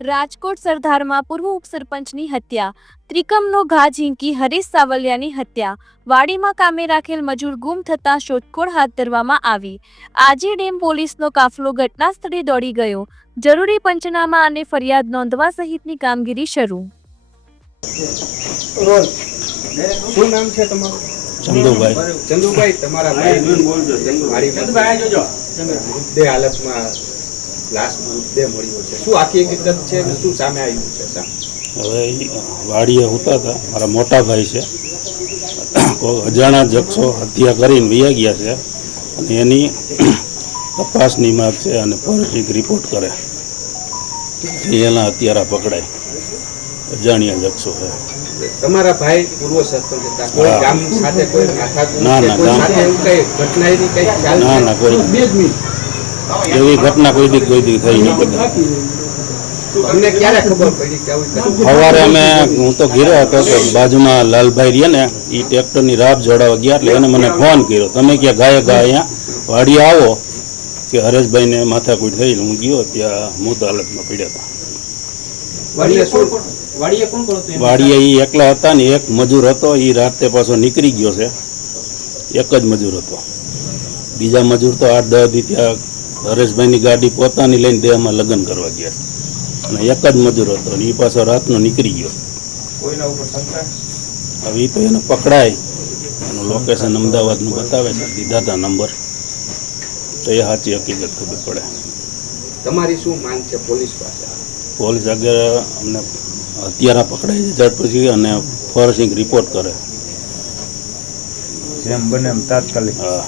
રાજકોટ સરદારમાં પૂર્વ ઉપસરપંચની હત્યા, ત્રિકમનો ઘા ઝીંકી હરીશ સાવલિયાની હત્યા, વાડીમાં કામે રાખેલ મજૂર ગુમ થતાં શોધખોળ હાથ ધરવામાં આવી। આજી ડેમ પોલીસનો કાફલો ઘટના સ્થળે દોડી ગયો, જરૂરી પંચનામા અને ફરિયાદ નોંધવા સહિતની કામગીરી શરૂ। શું નામ છે તમારું? ચંદુભાઈ। ચંદુભાઈ, તમારા ભાઈ મૃતદેહ હાલતમાં લાશ મૃતદેહ મળ્યો છે, શું આખી હકીકત છે ને શું સામે આવ્યું છે? હવે વાડીએ ઉતા હતા, મારા મોટા ભાઈ છે, કોઈ અજાણા શખ્સો હત્યા કરીને વયા ગયા છે અને એની તપાસની માગ છે અને ફોરેન્સિક રિપોર્ટ કરે એના હત્યારા પકડાય। અજાણ્યા શખ્સો છે। તમારા ભાઈ પૂર્વ સરપંચ હતા, કોઈ ગામ સાથે કોઈ ના, ના, ગામ સાથે એવું કઈ ઘટના એની કઈ ખ્યાલ? ના, ના, કોઈ એવી ઘટના કોઈ દી થઈ નથી। તમને ક્યારે ખબર પડી કે આવી ઘટના? સવારે હું તો ઘેરે હતો તો બાજુમાં લાલભાઈ રહ્યા ને એ ટ્રેક્ટરની રાપ જોડાવા ગયા એટલે એને મને ફોન કર્યો, તમે ક્યાં ગાયે ગા અહીંયા વાડીએ આવો કે હરેશભાઈને માથાકૂટ થઈ। હું ગયો, ત્યાં મૃત હાલતમાં પડ્યા હતા। વાડીએ એ એકલા હતા ને એક મજૂર હતો, એ રાતે પાછો નીકળી ગયો છે, એક જ મજૂર હતો, બીજા મજૂર તો 8-10 દી ત્યાં હરેશભાઈની ગાડી પોતાની લઈને દેહમાં લગ્ન કરવા ગયા અને એક જ મજૂર હતો અને એ પાછો રાતનો નીકળી ગયો। હવે એ તો એને પકડાય, એનું લોકેશન અમદાવાદનું બતાવે છે, દીધા હતા નંબર, તો એ સાચી હકીકત ખબર પડે। તમારી શું માંગ છે પોલીસ પાસે? પોલીસ આગળ અમને હત્યારા પકડાય છે ઝડપથી અને ફોરેન્સિક રિપોર્ટ કરે, જેમ બને એમ તાત્કાલિક। હા।